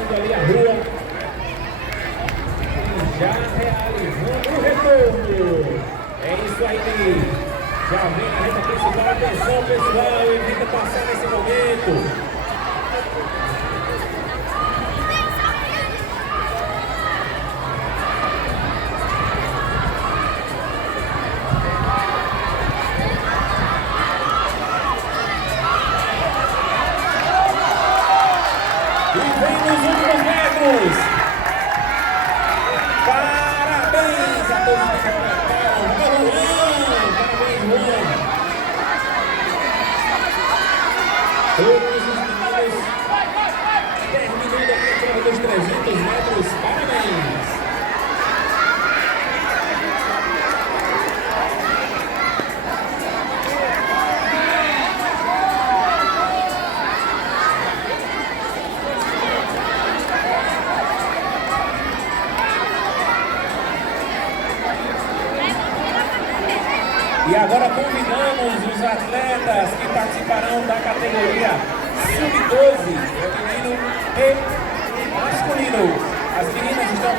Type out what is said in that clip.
atravessando ali a rua e já realizando o retorno. É isso aí. Já vem a reta principal. Atenção, pessoal, evita passar nesse momento. E vem nos últimos metros. Parabéns a todos que completaram. Juan, parabéns, Juan. Todos os meninos terminando aqui a prova dos 300 metros. Parabéns. E agora convidamos os atletas que participarão da categoria Sub-12, feminino e masculino. As meninas estão com a